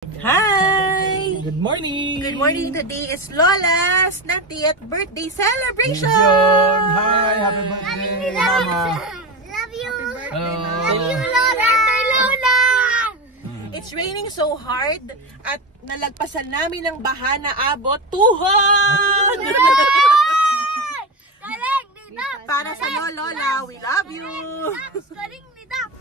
Hi! Good morning! Good morning! Today is Lola's 90th birthday celebration! Hi! Happy birthday, Mama! Love you! Love you, Lola! Lola! It's raining so hard at nalagpasan namin ng baha na abot tuhod! Galing ni Doc! Para sa Lola, we love you! Galing ni Doc!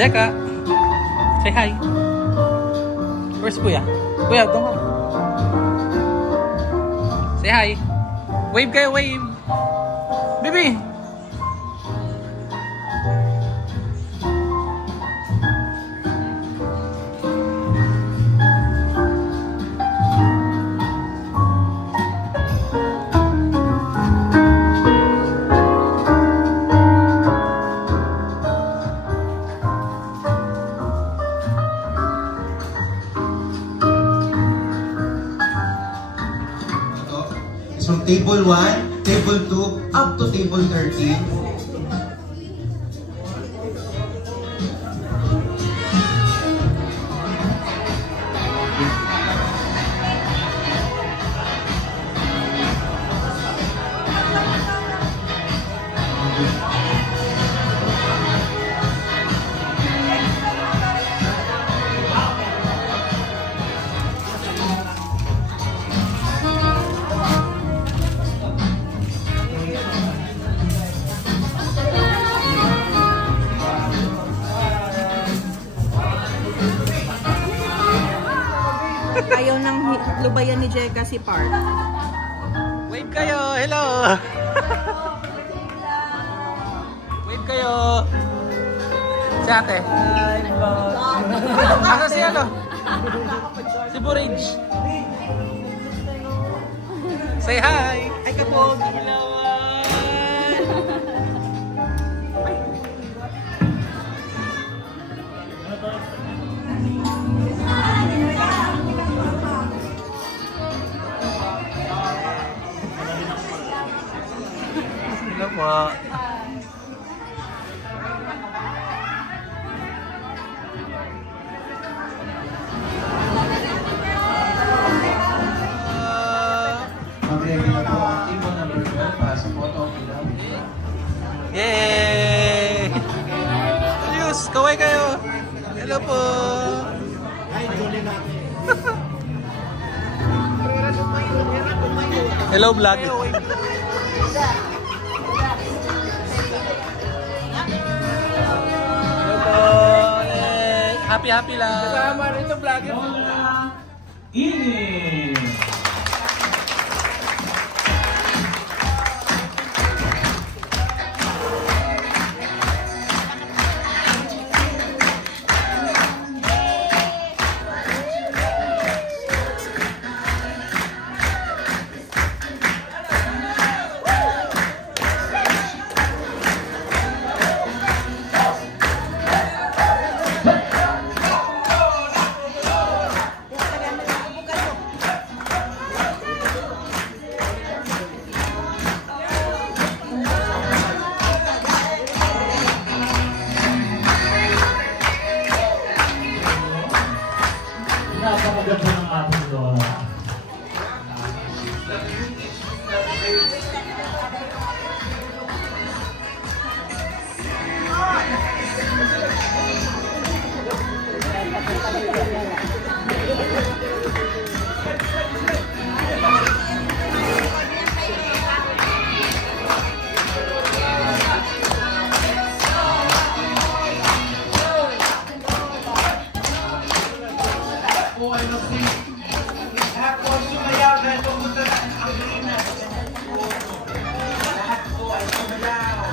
Jeka! Say hi! Where's Kuya? Kuya, don't come. Say hi! Wave kayo, wave! Baby! From table 1, table 2, up to table 13. Ayaw ng lubayan ni Jeka si Park. Wave kayo! Hello! Wave kayo! Si ate. Asa si ano? Si Burage. Say hi! Ay kapog! Ilawan! Hello po. Mag-ready na po ang table number 12 para sa photo of the Yay! Ayos! Kaway kayo! Hello po! Hello vlog! Hello po! Happy lang! Kasama rito vlogger! Ini! Napakaganda ng ating Lola. Lahat po sumayaw dahil pumunta na ang Pilipinas. Lahat po ay sumayaw.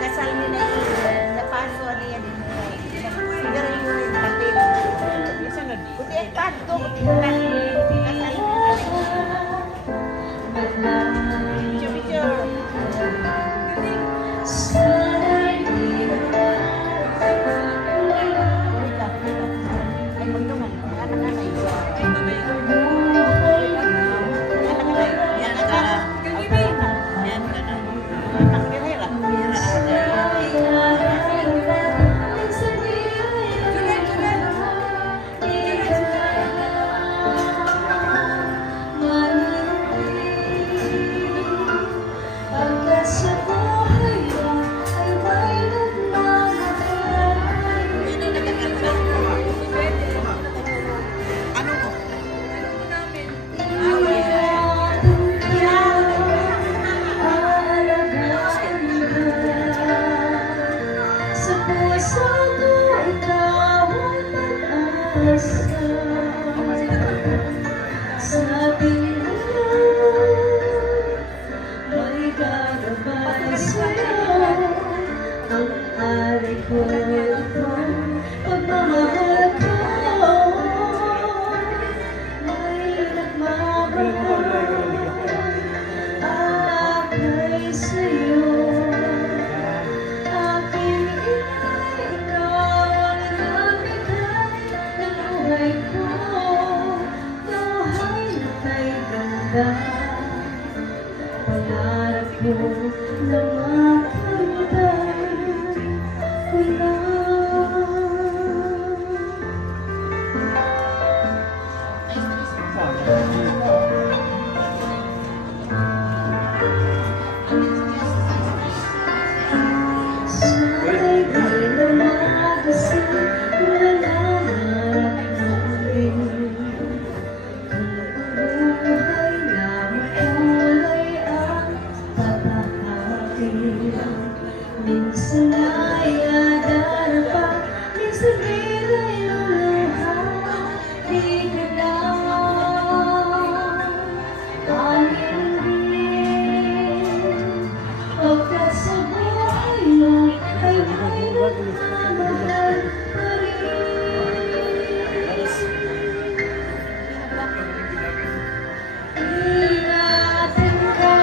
Kasal nila napaso niya din. Siguro yung kapil. Kundi ay pato. Kasal nila. Picture. Ay, magdungan. Anak-anak. Pangarap ko na makamtan ko na. Sana'y di na magasal na nangarap natin. Buhay na makulay ang tatahati. Minsan ay nadarapa, minsan ay luluha. Di ka na alindin. Pagkat sa buhay mo ay may nagmamahal pa rin. Ingatan ka,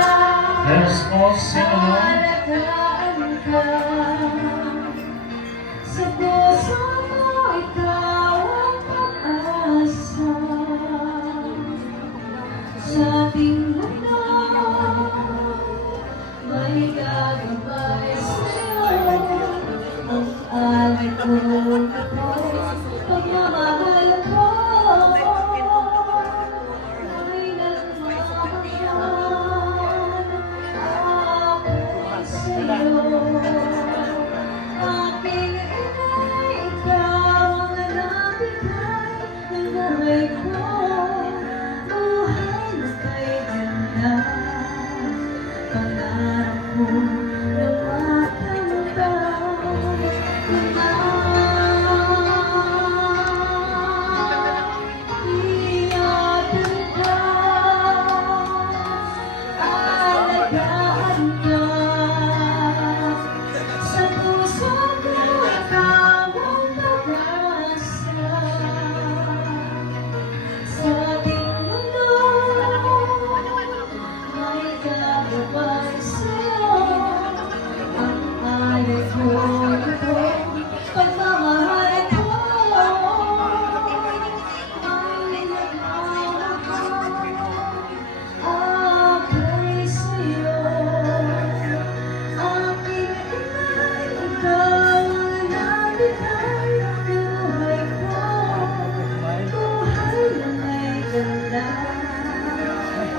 Let us all sing along. alagaan ka. Sa puso mo ikaw ang pag-asa. Sa ating mundo, may gagabay sa'yo. Ang alay ko ito, pagmamahal ko. Ay nagmamahal ako'y sa'yo. Aking ina'y ikaw ang nabigay ng buhay ko. Buhay na kay ganda. Pangarap ko na makamtan ko na. Ingatan ka, alagaan ka. Sa puso ko ikaw ang pag-asa. Sa ating mundo, may gagabay sa'yo. Ang alay ko ito, pagmamahal ko. May nagmamahal ako'y sa'yo. Aking ina'y ikaw ang nabigay ng buhay ko. Buhay na may ganda.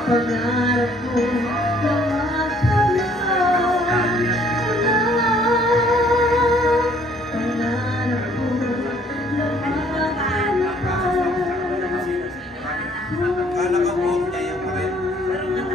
Pangarap ko na makamtan ko na. Pangarap ko na makamtan ko na.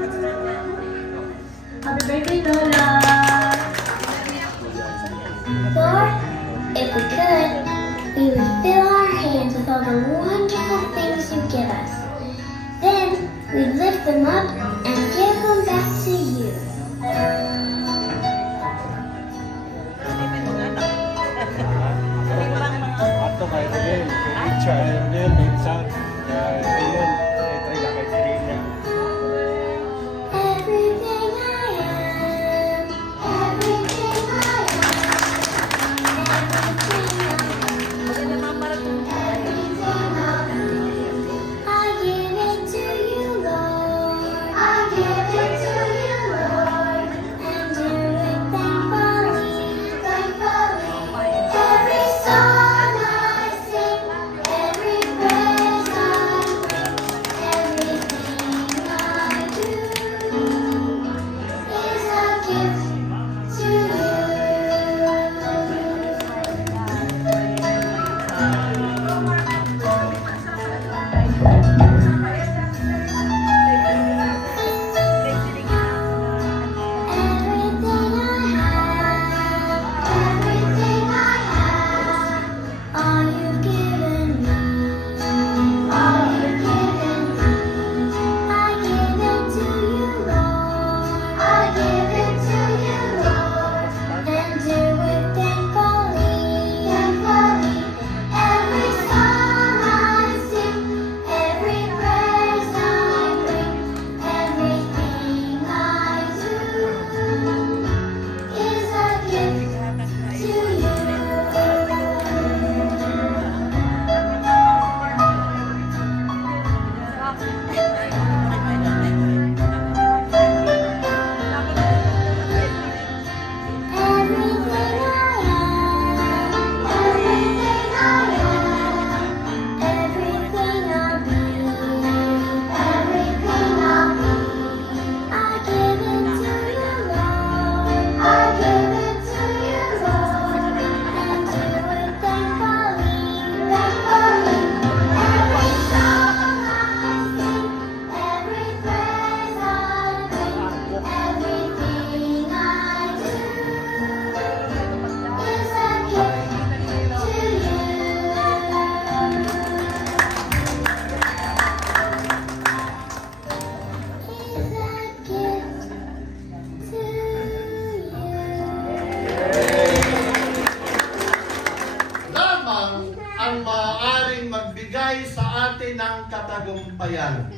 tagumpayan.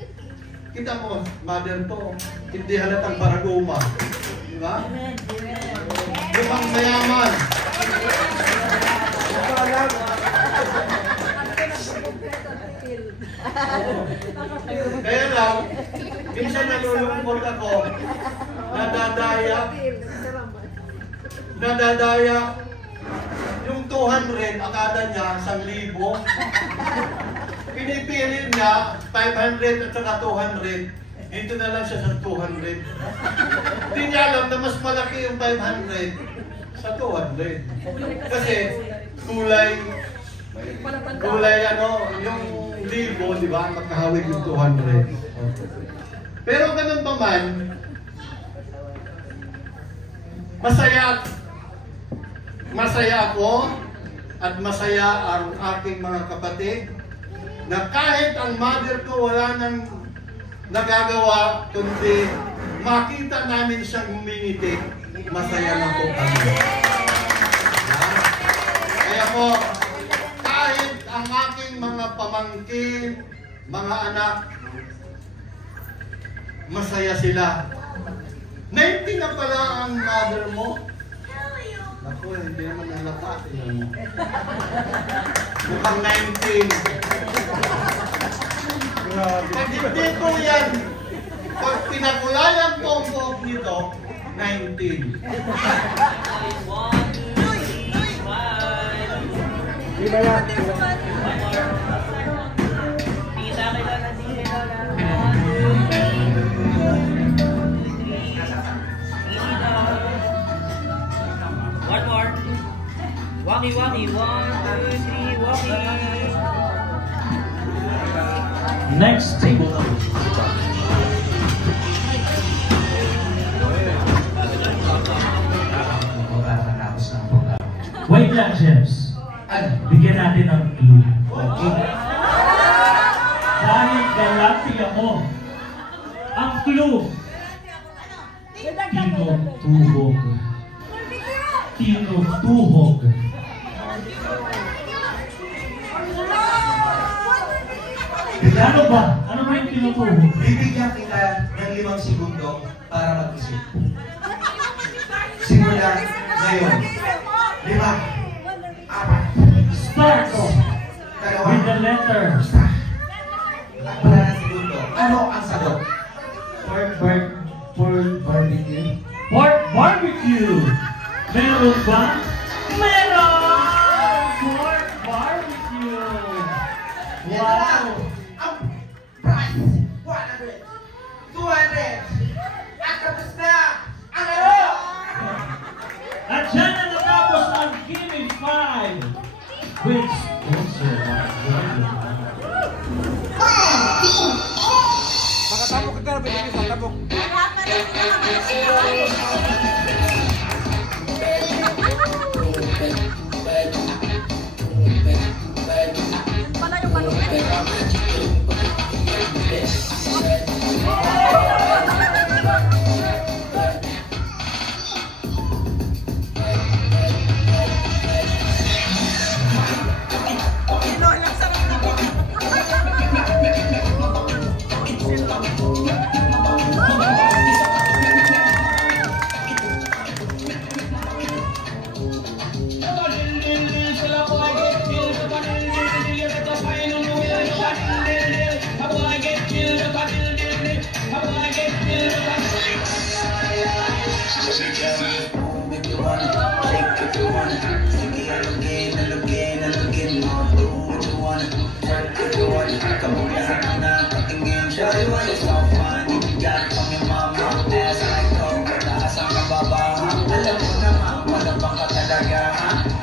Kita mo, mother to, hindi halatang baraguma. Di ba? Mukhang mayaman. Kaya lang, minsan nalulungkot ako, nadadaya, yung 200, akala niya 1,000. Pinipili niya 500 at saka 200. Dito na lang siya sa 200. Hindi niya alam na mas malaki yung 500 sa 200. Kasi kulay ano, yung libo, di ba? Magkahawig yung 200. Pero ganun pa man, masaya ako at masaya ang aking mga kapatid na kahit ang mother ko wala nang nagagawa kundi makita namin siyang humingiti, masaya na po kami. Kaya po, kahit ang aking mga pamangkin, mga anak, masaya sila. 19 na pala ang mother mo. Ako, hindi naman nalata. Mukhang 19. Pag hindi po yan, pag pinagulayan po ang buhok nito, 19. One more. Wagi, wagi. 1, 2, 3, wagi. Next table. Wait lang, James. Bigyan natin ng clue. Okay? Dahil galati ako. Ang clue. Tinutuhog. Tinutuhog. Ano ba? Ano ba yung tinutuhog? Bibigyan kita ng 5 segundo para mag-isip. Simula ngayon. 5, 4, Starts with the letter. wala na segundo. Ano ang sagot? Pork barbecue. Pork barbecue. Meron ba? Meron! Pork barbecue. Wow! Ang price, 100, 200, at tapos na ang laro! At dyan na natapos ang Gimme 5 with sponsor of Makatabok ka grabe dito sa tabok.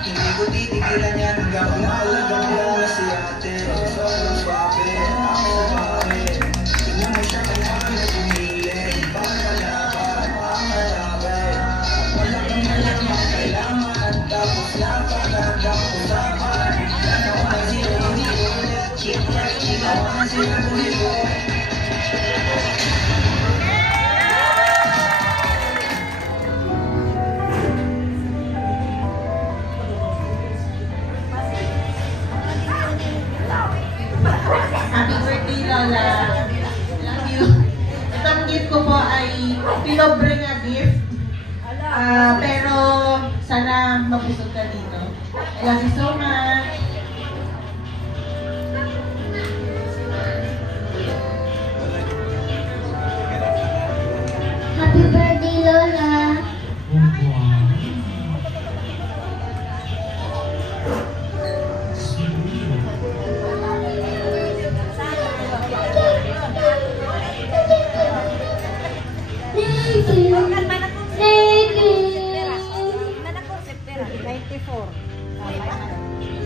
Hindi ko titigilan yan hanggang mahalagang mo si ate. Sobrang swabe, ako sa bahay. Tignan mo siya kung kami na pumili. Pangalaban, pangalabay. Wala kang malamang kailangan. Tapos napagandang usapan. Nanawan sila ulit. Chikawan sila ulit. Happy birthday, Lola. Pero sana mabusog ka dito. I love you so much. Happy birthday, Lola. Thank you. Thank you. 94.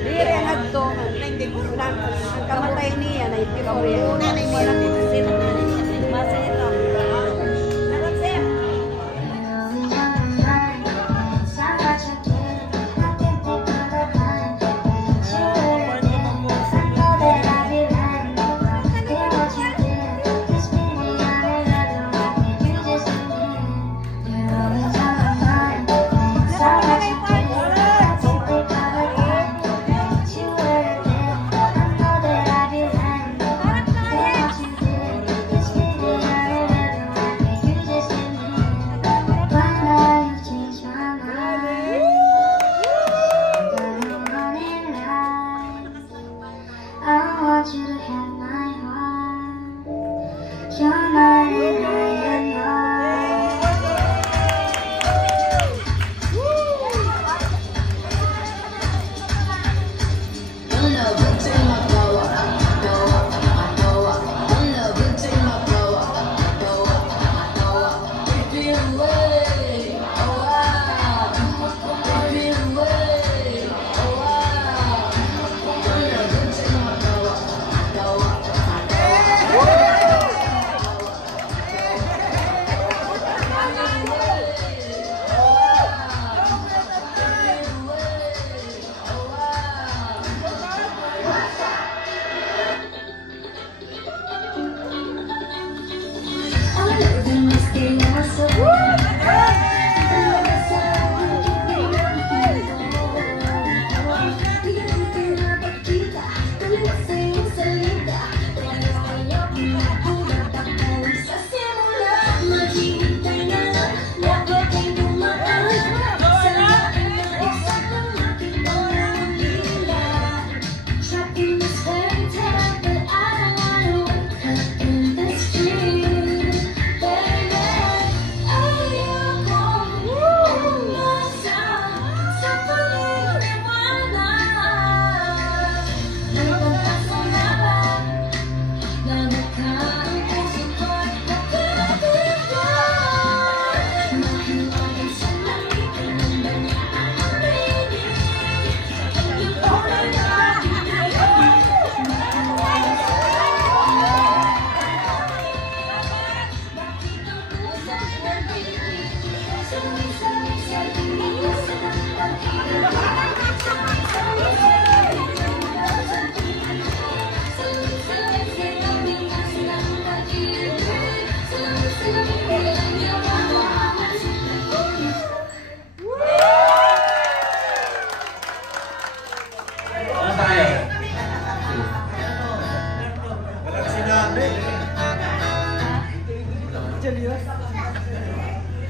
Dire nagto, hindi ko lang ang kamatay niya 94 yan. Nanay niya dito sila nanay niya. Masa ito. Naron sir. I want you to have my heart. You're mine and I am yours. Don't love it, take my power. Go up, my power. Don't love it, take my power. Go up, my power. Take it away. Oh wow. Take it away. Oh wow. Don't love it, take my power. Go up, my power.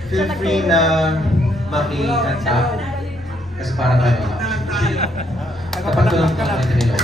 Feel free na makikanta kasi para tayo lang. Kapag tulong ka lang ito nila.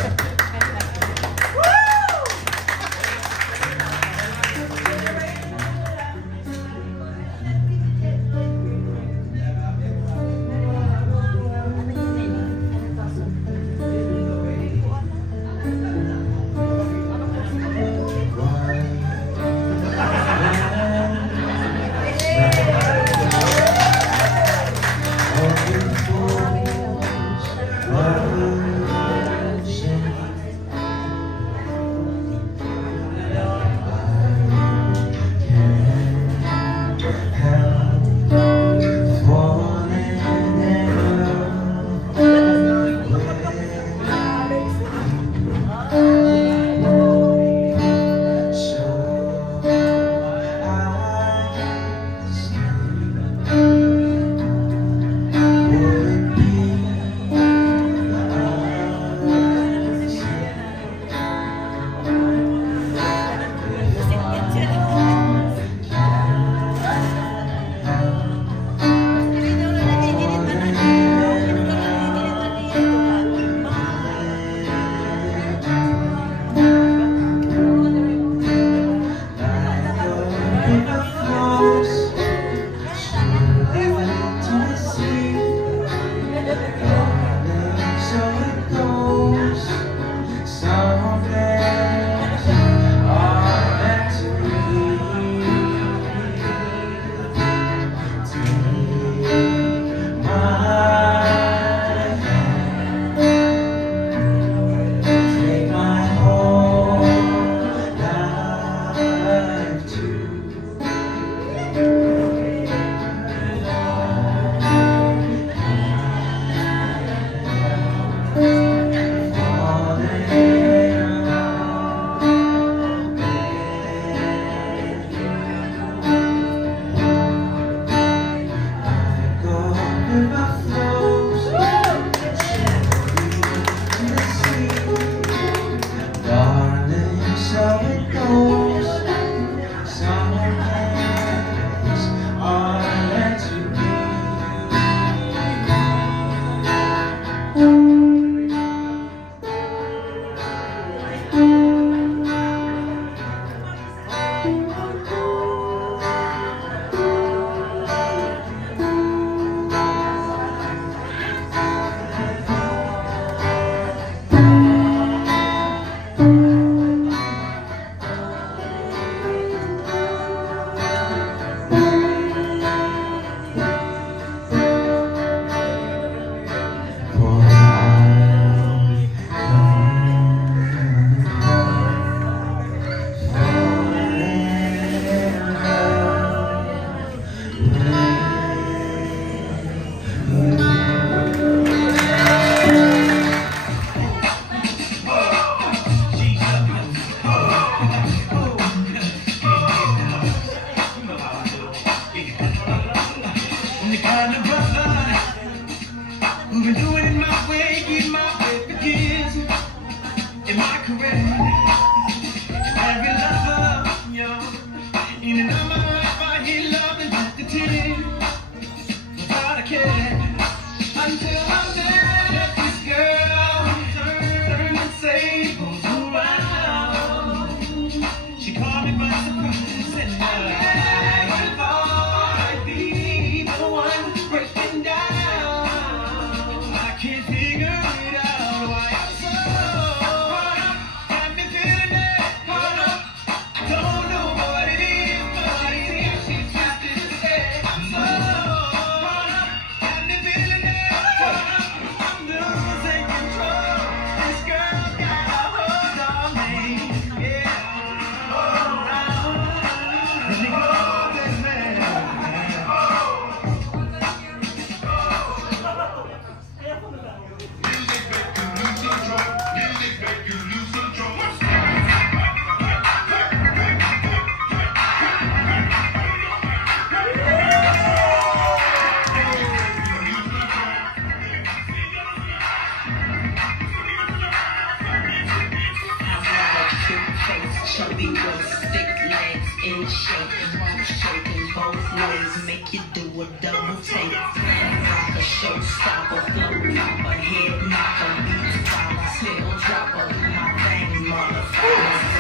both ways, make you do a double take. Rock a showstopper, flow popper, head knocker, beat follower, tail dropper. My thing, motherfucker.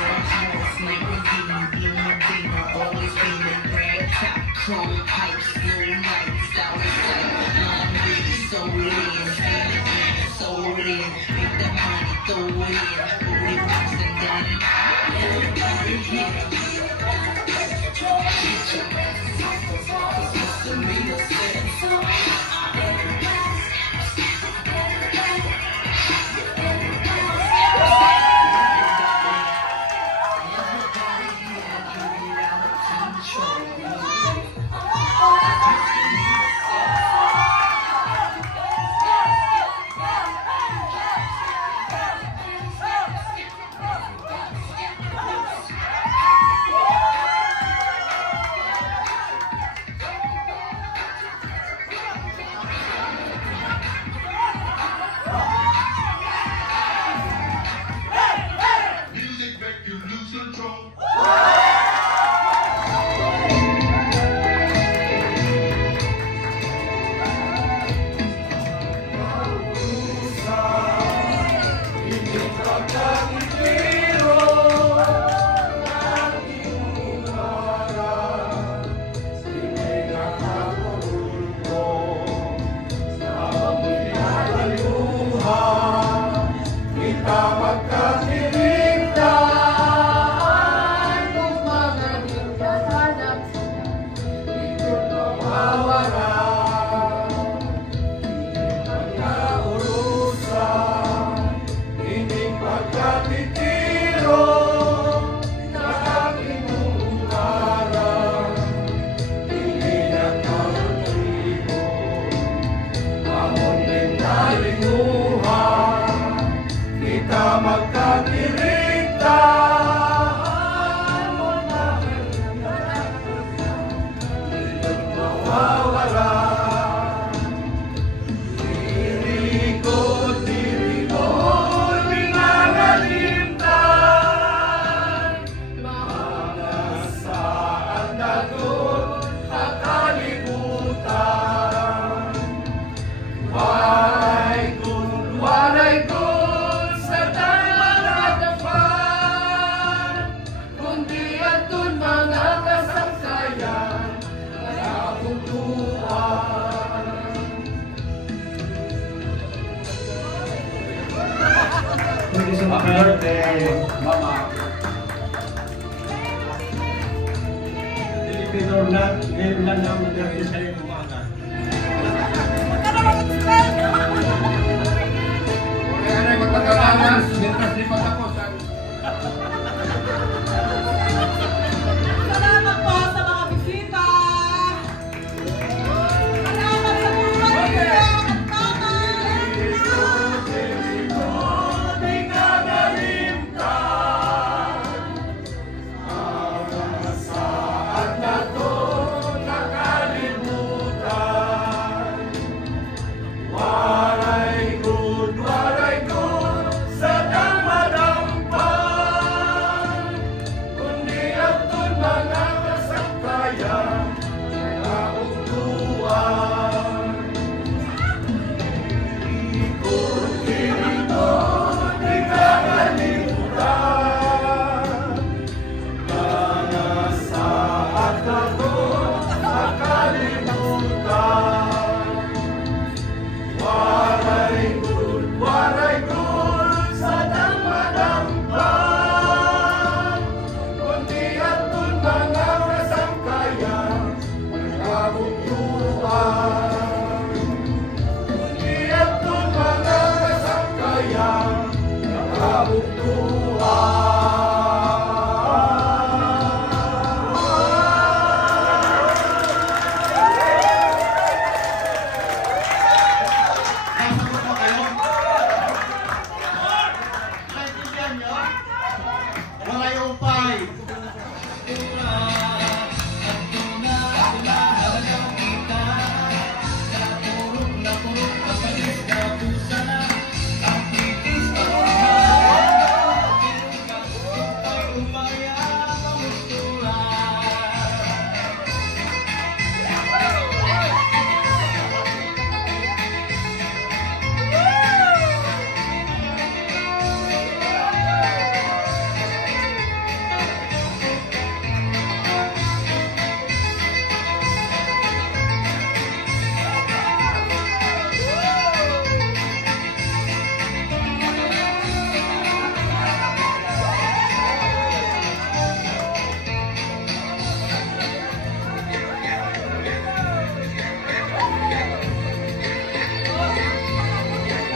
Snake redeemer, blue medina, always beaming, red top, chrome pipes, blue lights, always like long read, so in, make that money, throw it in, booty box and done. Everybody here. Happy birthday, Mama. Believe it or not, ngayon lang namin birthday sa'yo umaga. Kaya na magpagkalaman, mientras lipat ako sa... Salamat po sa mga bisita! Salamat sa tulong niyo at mama! Waray good sa dang madam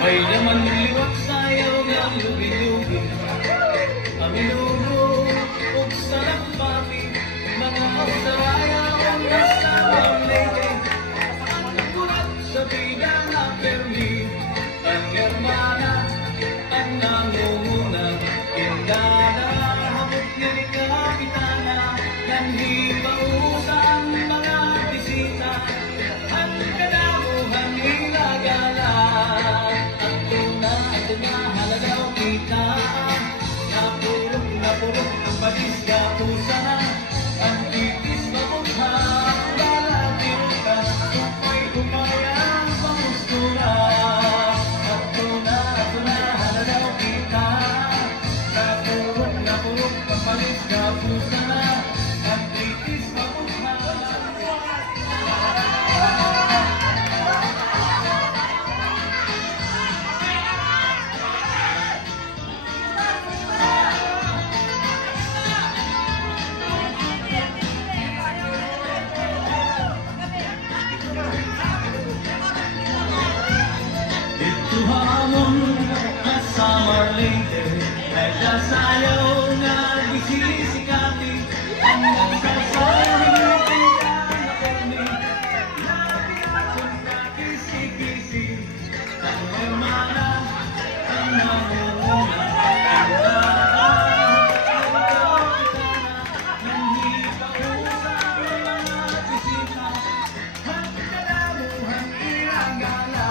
May naman liwat sayaw nga lugi-lugi. Aminugo, ug sarap pati, mga sarayaw ang nasawang lady. Ang kulat sa bida na permi, ang hermana, ang nangunguna, indana, hamot niya ni kapitana, nanhibausang mga bisita, ang kadamuhang ilagala. At tunahalaw kita, napurok ang badis ka pusa, ang titis mabukha, lalapin ka, upay umayang pamustura. At tunahalaw kita, napurok ang badis ka pusa, ang titis mabukha. Ito hamon na summer later, ay sasayaw nga bisisikati, ang nagsasayaw ng pagkakapermi, na pinasok na kisi-kisi, ang hermana, ang nangunguna, ang nanhipausap ng mga bisita, ang kadamuhang iragala.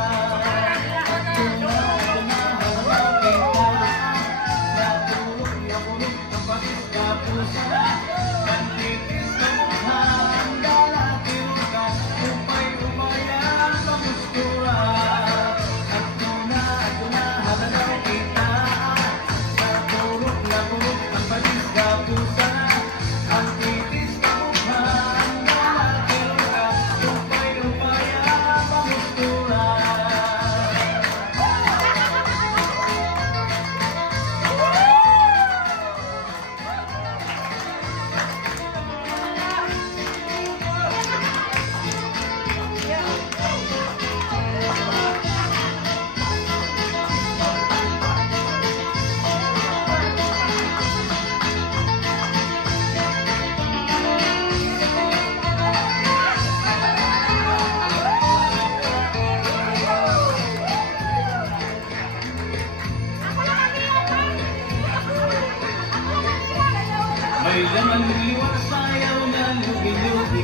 May laman liwat sayaw na lugi-lugi,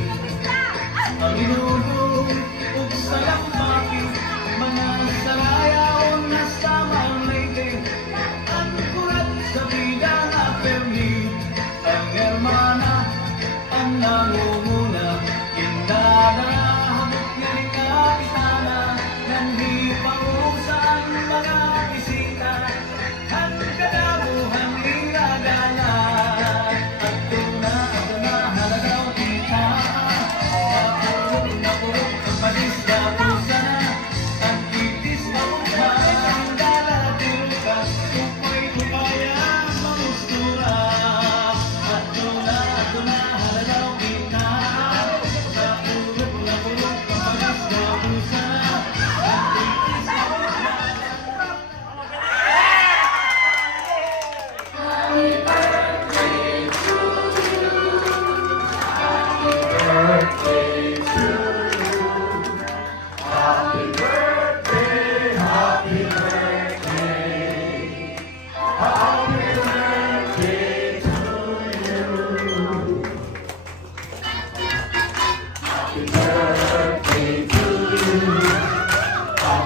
ang inugo, ug sarap pati, mga sarayaw na samang lady, ang kulat sa bida na permi, ang hermana, ang nangunguna, indana, hamot niya ni kapitana, nanhipausang mga bisita, ang kadamuhang iragala.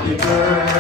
Happy birthday.